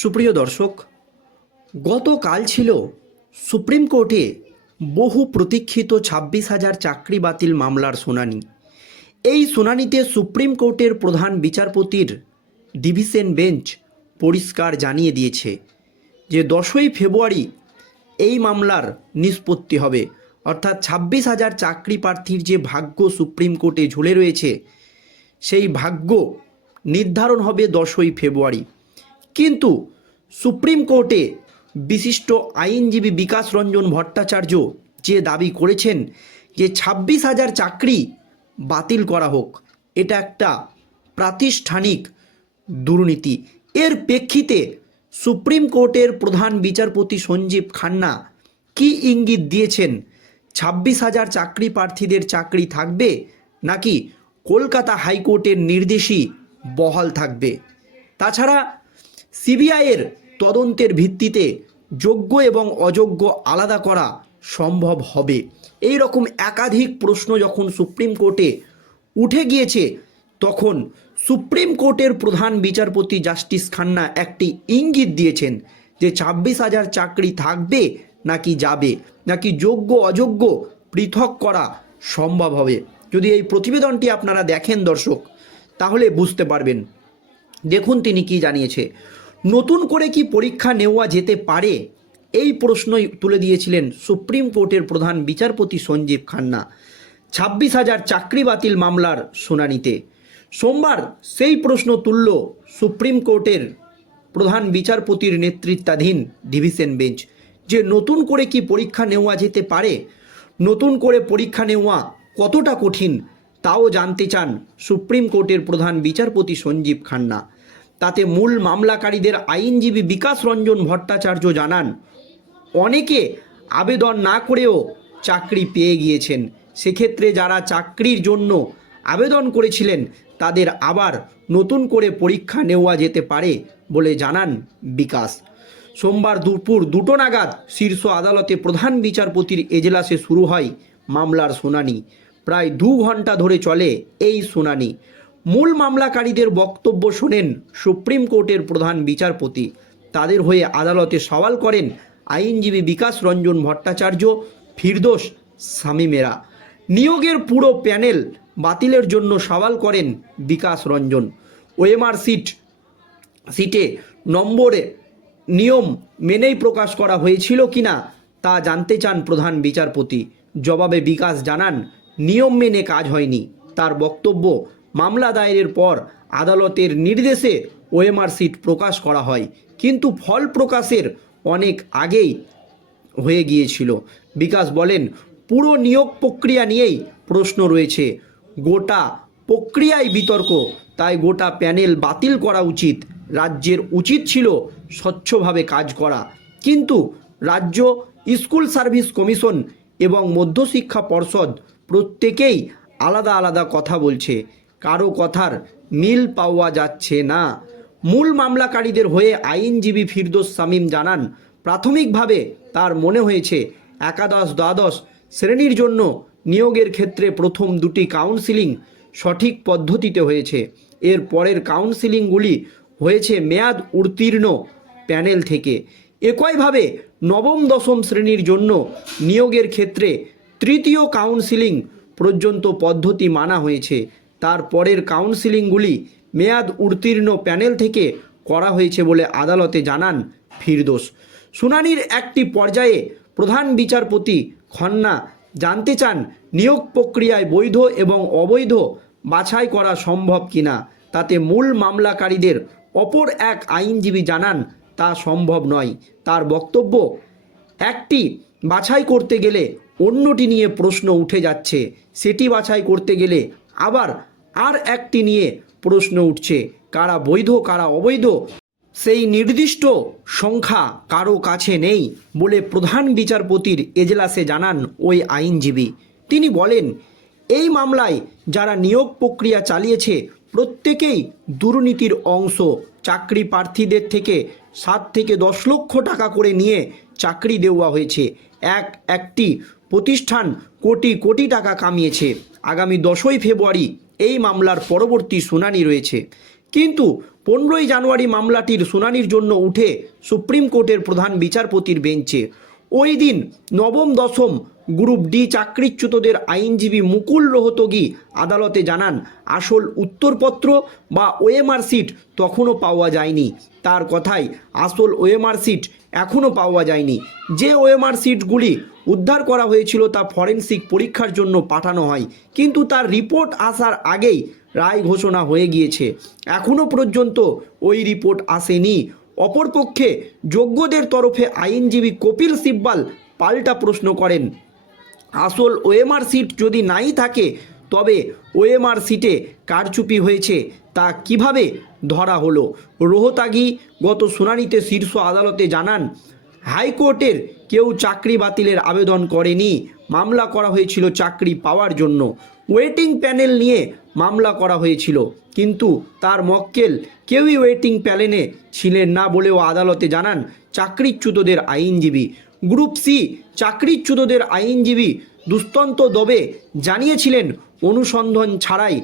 সুপ্রিয় দর্শক, গতকাল ছিল সুপ্রিম কোর্টে বহু প্রতীক্ষিত ছাব্বিশ হাজার চাকরি বাতিল মামলার শুনানি। এই শুনানিতে সুপ্রিম কোর্টের প্রধান বিচারপতির ডিভিশন বেঞ্চ পরিষ্কার জানিয়ে দিয়েছে যে দশই ফেব্রুয়ারি এই মামলার নিষ্পত্তি হবে। অর্থাৎ ছাব্বিশ হাজার চাকরি প্রার্থীর যে ভাগ্য সুপ্রিম কোর্টে ঝুলে রয়েছে, সেই ভাগ্য নির্ধারণ হবে দশই ফেব্রুয়ারি। কিন্তু সুপ্রিম কোর্টে বিশিষ্ট আইনজীবী বিকাশ রঞ্জন ভট্টাচার্য যে দাবি করেছেন যে ছাব্বিশ হাজার চাকরি বাতিল করা হোক, এটা একটা প্রাতিষ্ঠানিক দুর্নীতি। এর প্রেক্ষিতে সুপ্রিম কোর্টের প্রধান বিচারপতি সঞ্জীব খান্না কি ইঙ্গিত দিয়েছেন? ছাব্বিশ হাজার চাকরি প্রার্থীদের চাকরি থাকবে নাকি কলকাতা হাইকোর্টের নির্দেশই বহাল থাকবে? তাছাড়া সিবিআইয়ের তদন্তের ভিত্তিতে যোগ্য এবং অযোগ্য আলাদা করা সম্ভব হবে। এই রকম একাধিক প্রশ্ন যখন সুপ্রিম কোর্টে উঠে গিয়েছে, তখন সুপ্রিম কোর্টের প্রধান বিচারপতি জাস্টিস খান্না একটি ইঙ্গিত দিয়েছেন যে ছাব্বিশ হাজার চাকরি থাকবে নাকি যাবে, নাকি যোগ্য, অযোগ্য পৃথক করা সম্ভব হবে। যদি এই প্রতিবেদনটি আপনারা দেখেন দর্শক, তাহলে বুঝতে পারবেন। দেখুন তিনি কি জানিয়েছে। নতুন করে কি পরীক্ষা নেওয়া যেতে পারে? এই প্রশ্নই তুলে দিয়েছিলেন সুপ্রিম কোর্টের প্রধান বিচারপতি সঞ্জীব খান্না। ছাব্বিশ হাজার চাকরি বাতিল মামলার শুনানিতে। সোমবার সেই প্রশ্ন তুলল সুপ্রিম কোর্টের প্রধান বিচারপতির নেতৃত্বাধীন ডিভিশন বেঞ্চ যে নতুন করে কি পরীক্ষা নেওয়া যেতে পারে? নতুন করে পরীক্ষা নেওয়া কতটা কঠিন? তাও জানতে চান সুপ্রিম কোর্টের প্রধান বিচারপতি সঞ্জীব খান্না। তাতে মূল মামলাকারীদের আইনজীবী বিকাশ রঞ্জন ভট্টাচার্য জানান, অনেকে আবেদন না করেও চাকরি পেয়ে গিয়েছেন। সেক্ষেত্রে যারা চাকরির জন্য আবেদন করেছিলেন, তাদের আবার নতুন করে পরীক্ষা নেওয়া যেতে পারে বলে জানান বিকাশ। সোমবার দুপুর দুটো নাগাদ শীর্ষ আদালতে প্রধান বিচারপতির এজলাসে শুরু হয় মামলার শুনানি। প্রায় দু ঘণ্টা ধরে চলে এই শুনানি। মূল মামলাকারীদের বক্তব্য শোনেন সুপ্রিম কোর্টের প্রধান বিচারপতি। তাদের হয়ে আদালতে সওয়াল করেন আইনজীবী বিকাশ রঞ্জন ভট্টাচার্য, ফিরদোস শামীমেরা। নিয়োগের পুরো প্যানেল বাতিলের জন্য সওয়াল করেন বিকাশ রঞ্জন। ওএমআর সিট, সিটে নম্বরে নিয়ম মেনেই প্রকাশ করা হয়েছিল কিনা তা জানতে চান প্রধান বিচারপতি। জবাবে বিকাশ জানান, নিয়ম মেনে কাজ হয়নি। তার বক্তব্য মামলা দায়েরের পর আদালতের নির্দেশে ওএমআর সিট প্রকাশ করা হয়। কিন্তু ফল প্রকাশের অনেক আগেই হয়ে গিয়েছিল। বিকাশ বলেন, পুরো নিয়োগ প্রক্রিয়া নিয়েই প্রশ্ন রয়েছে। গোটা প্রক্রিয়ায় বিতর্ক, তাই গোটা প্যানেল বাতিল করা উচিত। রাজ্যের উচিত ছিল স্বচ্ছভাবে কাজ করা। কিন্তু রাজ্য স্কুল সার্ভিস কমিশন এবং মধ্যশিক্ষা পর্ষদ প্রত্যেকেই আলাদা আলাদা কথা বলছে। কারও কথার মিল পাওয়া যাচ্ছে না। মূল মামলাকারীদের হয়ে আইনজীবী ফিরদোস শামীম জানান, প্রাথমিকভাবে তার মনে হয়েছে, একাদশ দ্বাদশ শ্রেণির জন্য নিয়োগের ক্ষেত্রে প্রথম দুটি কাউন্সিলিং সঠিক পদ্ধতিতে হয়েছে। এর পরের কাউন্সিলিংগুলি হয়েছে মেয়াদ উত্তীর্ণ প্যানেল থেকে। একইভাবে নবম দশম শ্রেণির জন্য নিয়োগের ক্ষেত্রে তৃতীয় কাউন্সিলিং পর্যন্ত পদ্ধতি মানা হয়েছে। তার পরের কাউন্সিলিংগুলি মেয়াদ উত্তীর্ণ প্যানেল থেকে করা হয়েছে বলে আদালতে জানান ফিরদোস। শুনানির একটি পর্যায়ে প্রধান বিচারপতি খন্না জানতে চান নিয়োগ প্রক্রিয়ায় বৈধ এবং অবৈধ বাছাই করা সম্ভব কিনা, তাতে মূল মামলাকারীদের অপর এক আইনজীবী জানান তা সম্ভব নয়। তার বক্তব্য, একটি বাছাই করতে গেলে অন্যটি নিয়ে প্রশ্ন উঠে যাচ্ছে। সেটি বাছাই করতে গেলে আবার আর একটি নিয়ে প্রশ্ন উঠছে, কারা বৈধ, কারা অবৈধ? সেই নির্দিষ্ট সংখ্যা কারও কাছে নেই বলে প্রধান বিচারপতির এজলাসে জানান ওই আইনজীবী। তিনি বলেন, এই মামলায় যারা নিয়োগ প্রক্রিয়া চালিয়েছে, প্রত্যেকেই দুর্নীতির অংশ। চাকরি প্রার্থীদের থেকে সাত থেকে দশ লক্ষ টাকা করে নিয়ে চাকরি দেওয়া হয়েছে। এক, একটি প্রতিষ্ঠান কোটি কোটি টাকা কামিয়েছে। আগামী দশই ফেব্রুয়ারি এই মামলার পরবর্তী শুনানি রয়েছে। কিন্তু পনেরোই জানুয়ারি মামলাটির শুনানির জন্য উঠে সুপ্রিম কোর্টের প্রধান বিচারপতির বেঞ্চে। ওই দিন নবম দশম গ্রুপ ডি চাকরিচ্যুতদের আইনজীবী মুকুল রোহতগি আদালতে জানান, আসল উত্তরপত্র বা ওএমআর সিট তখনও পাওয়া যায়নি। তার কথায়, আসল ওএমআর সিট এখনও পাওয়া যায়নি। যে ওএমআর সিটগুলি উদ্ধার করা হয়েছিল তা ফরেন্সিক পরীক্ষার জন্য পাঠানো হয়। কিন্তু তার রিপোর্ট আসার আগেই রায় ঘোষণা হয়ে গিয়েছে। এখনও পর্যন্ত ওই রিপোর্ট আসেনি। অপরপক্ষে যোগ্যদের তরফে আইনজীবী কপিল সিব্বাল পাল্টা প্রশ্ন করেন। আসল ওএমআর সিট যদি নাই থাকে তবে ওএমআর সিটে কারচুপি হয়েছে, তা কীভাবে ধরা হলো? রোহতাগি গত শুনানিতে শীর্ষ আদালতে জানান, হাইকোর্টের কেউ চাকরি বাতিলের আবেদন করেনি, মামলা করা হয়েছিল চাকরি পাওয়ার জন্য। ওয়েটিং প্যানেল নিয়ে মামলা করা হয়েছিল, কিন্তু তার মক্কেল কেউই ওয়েটিং প্যানেলে ছিলেন না বলেও আদালতে জানান চাকরিচ্যুতদের আইনজীবী। গ্রুপ সি চাকরিচ্যুতদের আইনজীবী দুস্তন্ত দবে জানিয়েছিলেন অনুসন্ধান ছাড়াই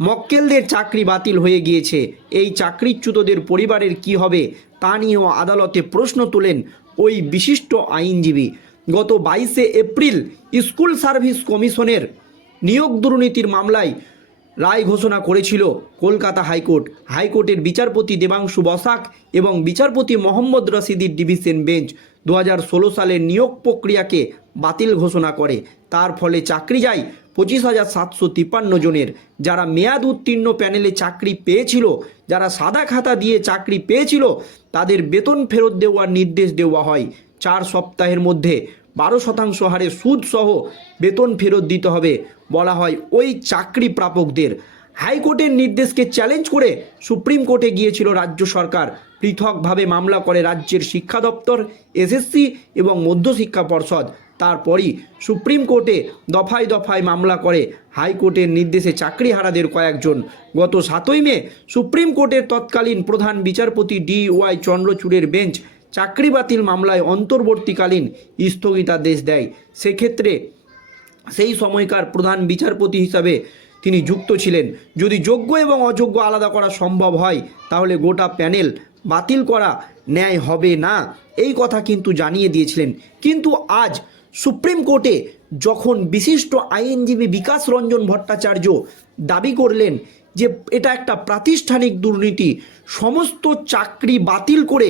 মক্কেলদের চাকরি বাতিল হয়ে গিয়েছে। এই চাকরিচ্যুতদের পরিবারের কি হবে তা নিয়েও আদালতে প্রশ্ন তোলেন ওই বিশিষ্ট আইনজীবী। গত বাইশে এপ্রিল স্কুল সার্ভিস কমিশনের নিয়োগ দুর্নীতির মামলায় রায় ঘোষণা করেছিল কলকাতা হাইকোর্ট। হাইকোর্টের বিচারপতি দেবাংশু বসাক এবং বিচারপতি মোহাম্মদ রশিদির ডিভিশন বেঞ্চ দু হাজার ষোলো সালের নিয়োগ প্রক্রিয়াকে বাতিল ঘোষণা করে। তার ফলে চাকরি যায় পঁচিশ হাজার সাতশো তিপ্পান্ন জনের। যারা মেয়াদ উত্তীর্ণ প্যানেলে চাকরি পেয়েছিল, যারা সাদা খাতা দিয়ে চাকরি পেয়েছিল, তাদের বেতন ফেরত দেওয়ার নির্দেশ দেওয়া হয়। চার সপ্তাহের মধ্যে বারো শতাংশ হারে সুদ সহ বেতন ফেরত দিতে হবে, বলা হয় ওই চাকরি প্রাপকদের। হাইকোর্টের নির্দেশকে চ্যালেঞ্জ করে সুপ্রিম কোর্টে গিয়েছিল রাজ্য সরকার। পৃথকভাবে মামলা করে রাজ্যের শিক্ষা দপ্তর, এসএসসি এবং মধ্যশিক্ষা পর্ষদ। তারপরই সুপ্রিম কোর্টে দফায় দফায় মামলা করে। হাইকোর্টের নির্দেশে চাকরিহারাদের কয়েকজন। গত সাতই মে সুপ্রিম কোর্টের তৎকালীন প্রধান বিচারপতি ডি ওয়াই চন্দ্রচূড়ের বেঞ্চ চাকরি বাতিল মামলায় অন্তর্বর্তীকালীন স্থগিতাদেশ দেয়। সেক্ষেত্রে সেই সময়কার প্রধান বিচারপতি হিসাবে তিনি যুক্ত ছিলেন। যদি যোগ্য এবং অযোগ্য আলাদা করা সম্ভব হয়, তাহলে গোটা প্যানেল বাতিল করা ন্যায় হবে না, এই কথা কিন্তু জানিয়ে দিয়েছিলেন। কিন্তু আজ সুপ্রিম কোর্টে যখন বিশিষ্ট আইনজীবী বিকাশ রঞ্জন ভট্টাচার্য দাবি করলেন যে এটা একটা প্রাতিষ্ঠানিক দুর্নীতি, সমস্ত চাকরি বাতিল করে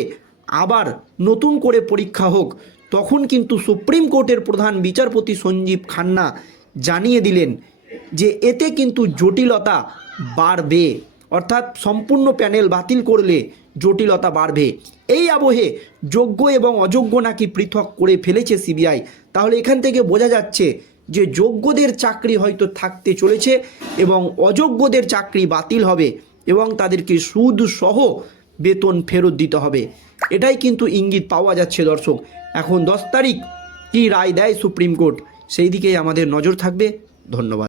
আবার নতুন করে পরীক্ষা হোক, তখন কিন্তু সুপ্রিম কোর্টের প্রধান বিচারপতি সঞ্জীব খান্না জানিয়ে দিলেন যে এতে কিন্তু জটিলতা বাড়বে। অর্থাৎ সম্পূর্ণ প্যানেল বাতিল করলে জটিলতা বাড়বে। এই আবহে যোগ্য এবং অযোগ্য নাকি পৃথক করে ফেলেছে সিবিআই তাহলে এখান থেকে বোঝা যাচ্ছে যে যোগ্যদের চাকরি হয়তো থাকতে চলেছে এবং অযোগ্যদের চাকরি বাতিল হবে এবং তাদেরকে সুদ সহ বেতন ফেরত দিতে হবে। এটাই কিন্তু ইঙ্গিত পাওয়া যাচ্ছে দর্শক। এখন দশ তারিখ, কি রায় দেয় সুপ্রিম কোর্ট? সেই দিকেই আমাদের নজর থাকবে। ধন্যবাদ।